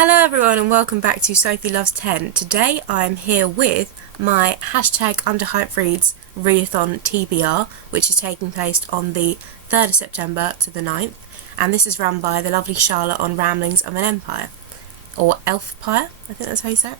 Hello everyone and welcome back to Sophie Loves 10. Today I'm here with my #UnderHypeReads Readathon TBR, which is taking place on the 3rd of September to the 9th, and this is run by the lovely Charlotte on Ramblings of an Empire, or Elfpire, I think that's how you say it.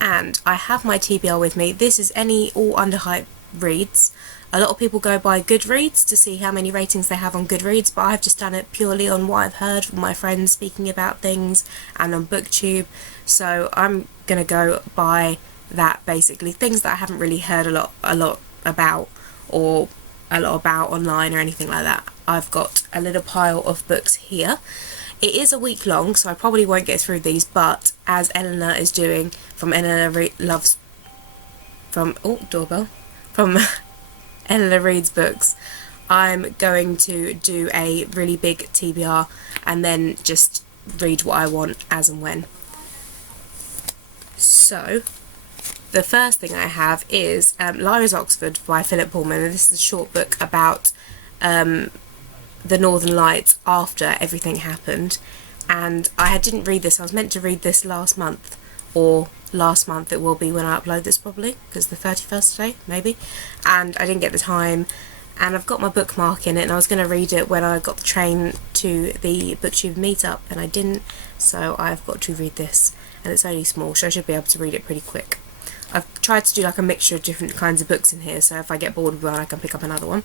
And I have my TBR with me. This is all Underhype reads. A lot of people go by Goodreads to see how many ratings they have on Goodreads, but I've just done it purely on what I've heard from my friends speaking about things and on BookTube. So I'm gonna go by that, basically. Things that I haven't really heard a lot about or a lot about online or anything like that. I've got a little pile of books here. It is a week long, so I probably won't get through these, but as Eleanor is doing from Eleanor Eleanor Reads Books, I'm going to do a really big TBR and then just read what I want as and when. So, the first thing I have is Lyra's Oxford by Philip Pullman, and this is a short book about the Northern Lights after everything happened. And I didn't read this. I was meant to read this last month, or last month it will be when I upload this, probably, because the 31st today, maybe, and I didn't get the time, and I've got my bookmark in it, and I was going to read it when I got the train to the BookTube meetup, and I didn't, so I've got to read this, and it's only small, so I should be able to read it pretty quick. I've tried to do like a mixture of different kinds of books in here, so if I get bored with one I can pick up another one.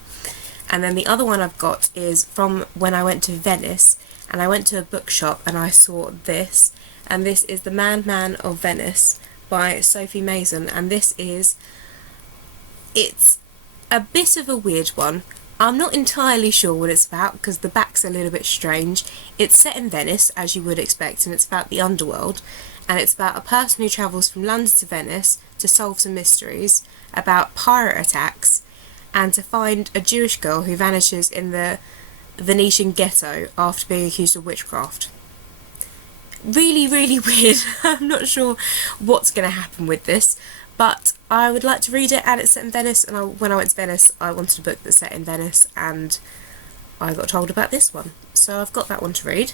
And then the other one I've got is from when I went to Venice, and I went to a bookshop and I saw this, and this is The Madman of Venice by Sophie Mason, and it's a bit of a weird one. I'm not entirely sure what it's about because the back's a little bit strange. It's set in Venice, as you would expect, and it's about the underworld, and it's about a person who travels from London to Venice to solve some mysteries about pirate attacks and to find a Jewish girl who vanishes in the Venetian ghetto after being accused of witchcraft. Really, really weird. I'm not sure what's going to happen with this, but I would like to read it, and it's set in Venice, and when I went to Venice I wanted a book that's set in Venice, and I got told about this one, so I've got that one to read.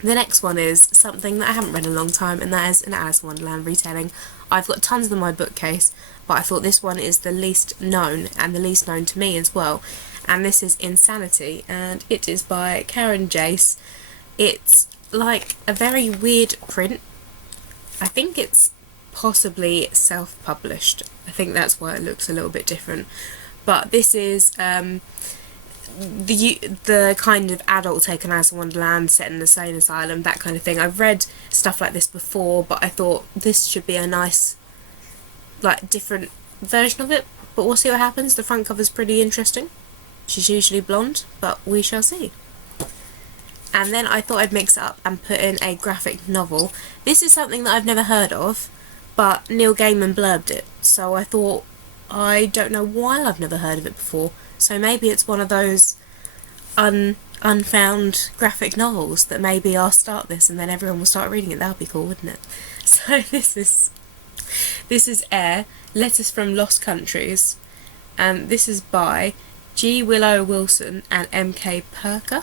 The next one is something that I haven't read in a long time, and that is an Alice in Wonderland retelling. I've got tons of them in my bookcase, but I thought this one is the least known, and the least known to me as well, and this is Insanity, and it is by Karen Jace. It's like a very weird print. I think it's possibly self-published. I think that's why it looks a little bit different. But this is the kind of adult take on Alice in Wonderland set in an insane asylum, that kind of thing. I've read stuff like this before, but I thought this should be a nice, like, different version of it. But we'll see what happens. The front cover's pretty interesting. She's usually blonde, but we shall see. And then I thought I'd mix it up and put in a graphic novel. This is something that I've never heard of, but Neil Gaiman blurbed it, so I thought, I don't know why I've never heard of it before, so maybe it's one of those unfound graphic novels that maybe I'll start this and then everyone will start reading it. That would be cool, wouldn't it? So this is Air, Letters from Lost Countries, and this is by G. Willow Wilson and M.K. Perker.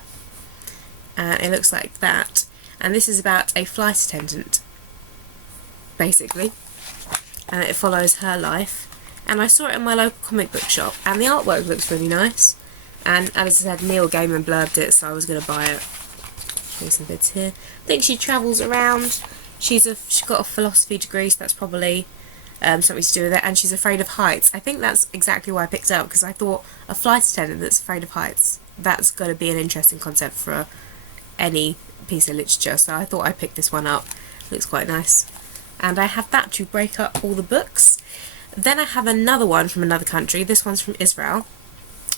And it looks like that, and this is about a flight attendant, basically, and it follows her life. And I saw it in my local comic book shop, and the artwork looks really nice, and as I said, Neil Gaiman blurbed it, so I was going to buy it. Show you some bits here. I think she travels around. She's got a philosophy degree, so that's probably something to do with it, and she's afraid of heights. I think that's exactly why I picked it up, because I thought a flight attendant that's afraid of heights, that's got to be an interesting concept for any piece of literature, so I thought I'd pick this one up. It looks quite nice. And I have that to break up all the books. Then I have another one from another country. This one's from Israel,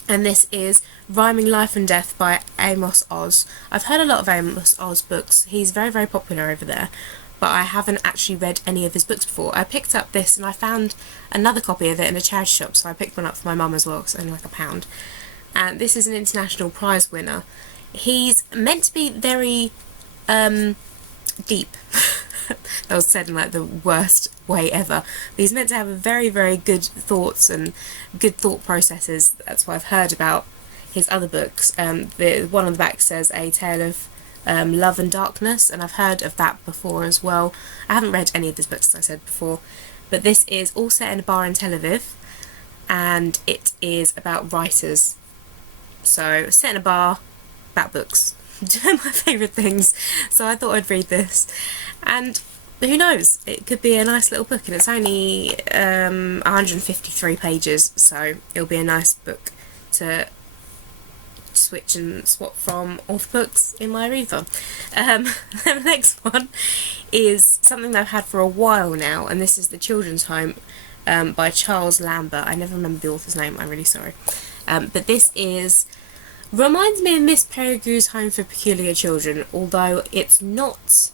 and this is Rhyming Life and Death by Amos Oz. I've heard a lot of Amos Oz books. He's very, very popular over there, but I haven't actually read any of his books before. I picked up this, and I found another copy of it in a charity shop, so I picked one up for my mum as well, because it's only like £1. And this is an international prize winner. He's meant to be very deep. That was said in like the worst way ever. But he's meant to have a very, very good thoughts and good thought processes. That's what I've heard about his other books. The one on the back says A Tale of Love and Darkness, and I've heard of that before as well. I haven't read any of these books, as I said before, but this is all set in a bar in Tel Aviv, and it is about writers. So, set in a bar, about books. Two of my favourite things, so I thought I'd read this. And who knows, it could be a nice little book, and it's only 153 pages, so it'll be a nice book to switch and swap from all the books in my readathon. The next one is something that I've had for a while now, and this is The Children's Home by Charles Lambert. I never remember the author's name, I'm really sorry. But this reminds me of Miss Peregrine's Home for Peculiar Children, although it's not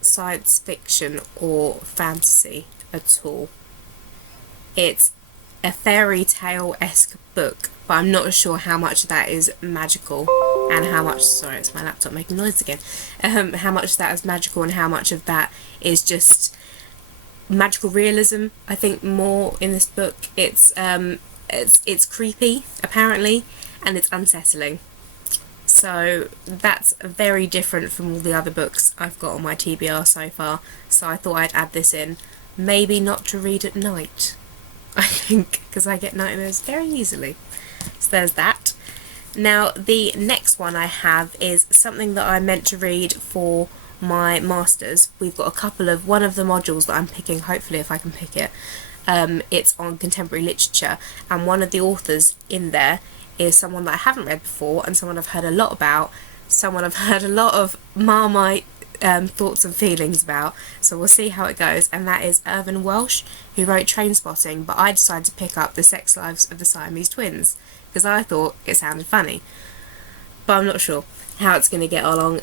science fiction or fantasy at all. It's a fairy tale-esque book, but I'm not sure how much of that is magical and how much, sorry, it's my laptop making noise again, how much of that is magical and how much of that is just magical realism. I think more in this book it's creepy apparently, and it's unsettling. So that's very different from all the other books I've got on my TBR so far, so I thought I'd add this in. Maybe not to read at night, I think, because I get nightmares very easily. So there's that. Now the next one I have is something that I meant to read for my masters. We've got one of the modules that I'm picking, hopefully if I can pick it. It's on contemporary literature, and one of the authors in there is someone that I haven't read before, and someone I've heard a lot about, someone I've heard a lot of Marmite thoughts and feelings about, so we'll see how it goes, and that is Irvine Welsh, who wrote Trainspotting, but I decided to pick up The Sex Lives of the Siamese Twins, because I thought it sounded funny, but I'm not sure how it's going to get along.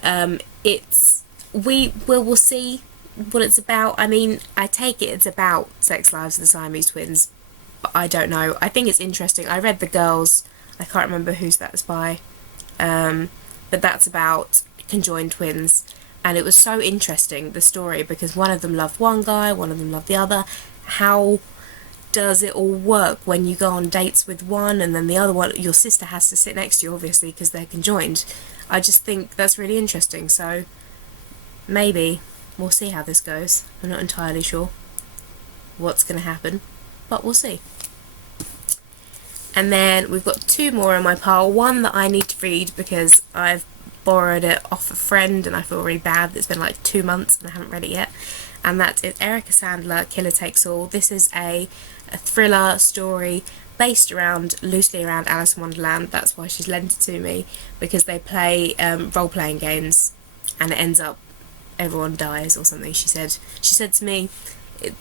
We'll see what it's about. I mean, I take it it's about Sex Lives of the Siamese Twins, but I don't know. I think it's interesting. I read The Girls, I can't remember who's that's by, but that's about conjoined twins, and it was so interesting, the story, because one of them loved one guy, one of them loved the other. How does it all work when you go on dates with one and then the other one, your sister has to sit next to you obviously because they're conjoined? I just think that's really interesting, so maybe we'll see how this goes. I'm not entirely sure what's going to happen, but we'll see. And then we've got two more in my pile. One that I need to read because I've borrowed it off a friend and I feel really bad. It's been like 2 months and I haven't read it yet. And that is Erica Sandler, Killer Takes All. This is a thriller story based loosely around Alice in Wonderland. That's why she's lent it to me, because they play role-playing games and it ends up everyone dies or something. She said to me,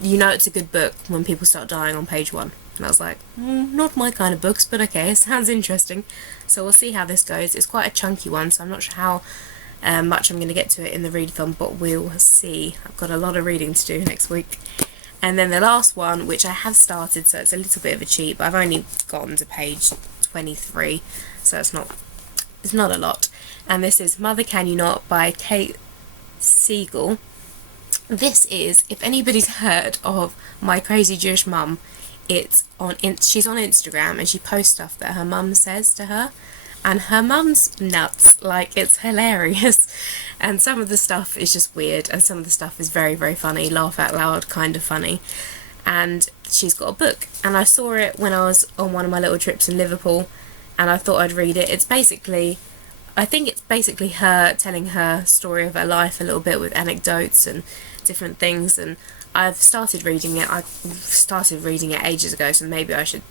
you know it's a good book when people start dying on page 1. And I was like, not my kind of books, but okay, it sounds interesting. So we'll see how this goes. It's quite a chunky one, so I'm not sure how much I'm going to get to it in the readathon, but we'll see. I've got a lot of reading to do next week. And then the last one, which I have started, so it's a little bit of a cheat, but I've only gotten to page 23, so it's not a lot. And this is Mother Can You Not by Kate Siegel. This is, if anybody's heard of My Crazy Jewish Mum, she's on Instagram and she posts stuff that her mum says to her, and her mum's nuts. Like, it's hilarious, and some of the stuff is just weird and some of the stuff is very, very funny, laugh out loud kind of funny. And she's got a book, and I saw it when I was on one of my little trips in Liverpool, and I thought I'd read it. I think it's basically her telling her story of her life a little bit with anecdotes and different things, and I've started reading it. I started reading it ages ago, so maybe I should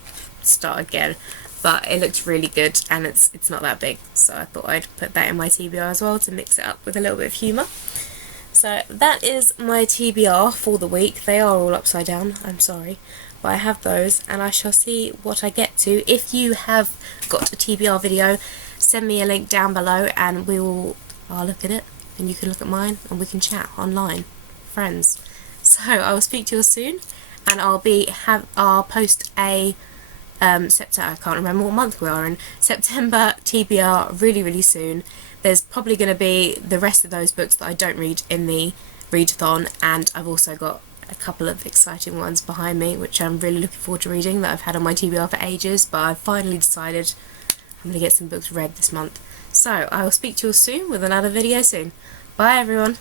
start again, but it looks really good and it's not that big, so I thought I'd put that in my TBR as well to mix it up with a little bit of humour. So that is my TBR for the week. They are all upside down, I'm sorry, but I have those and I shall see what I get to. If you have got a TBR video, send me a link down below and I'll look at it and you can look at mine and we can chat online, friends. So I will speak to you soon, and I'll post a September, I can't remember what month we are in, September TBR really, really soon. There's probably going to be the rest of those books that I don't read in the readathon, and I've also got a couple of exciting ones behind me which I'm really looking forward to reading that I've had on my TBR for ages, but I've finally decided I'm going to get some books read this month. So I will speak to you all soon with another video soon. Bye everyone.